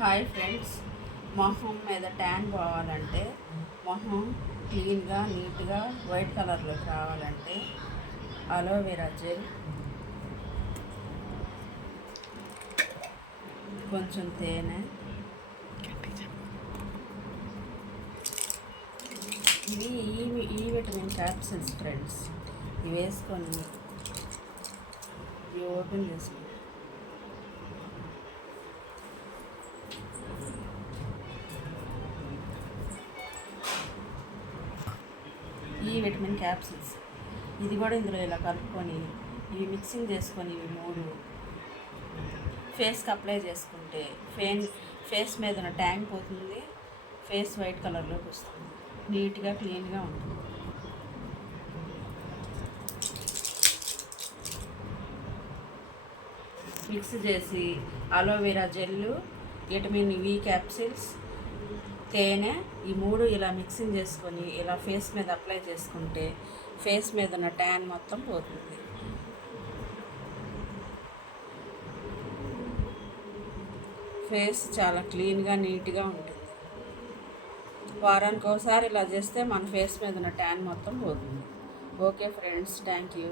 Hi friends. మొహం మీద tan పోవాలంటే మొహం క్లీన్గా నీట్గా వైట్ కలర్లోకి రావాలంటే అలోవెరా జెల్ కొంచెం తేనె ఇవి ఈ ఈ విటమిన్ క్యాప్సిల్స్ ఫ్రెండ్స్ ఇవి వేసుకొని ఇవి ఓపెన్ చేసుకుంటాం ఈ విటమిన్ క్యాప్సిల్స్. ఇది కూడా ఇందులో ఇలా కలుపుకొని ఇవి మిక్సింగ్ చేసుకొని ఇవి మూడు ఫేస్కి అప్లై చేసుకుంటే ఫేన్ ఫేస్ మీద ఉన్న ట్యాంక్ పోతుంది ఫేస్ వైట్ కలర్లోకి వస్తుంది. నీట్గా క్లీన్గా ఉంటుంది. మిక్స్ చేసి అలోవెరా జెల్లు విటమిన్ వి క్యాప్సిల్స్ తేనె ఈ మూడు ఇలా మిక్సింగ్ చేసుకొని ఇలా ఫేస్ మీద అప్లై చేసుకుంటే ఫేస్ మీద ఉన్న ట్యాన్ మొత్తం పోతుంది. ఫేస్ చాలా క్లీన్గా నీట్గా ఉంటుంది. వారానికి ఒకసారి ఇలా చేస్తే మన ఫేస్ మీద ఉన్న ట్యాన్ మొత్తం పోతుంది. Okay friends thank you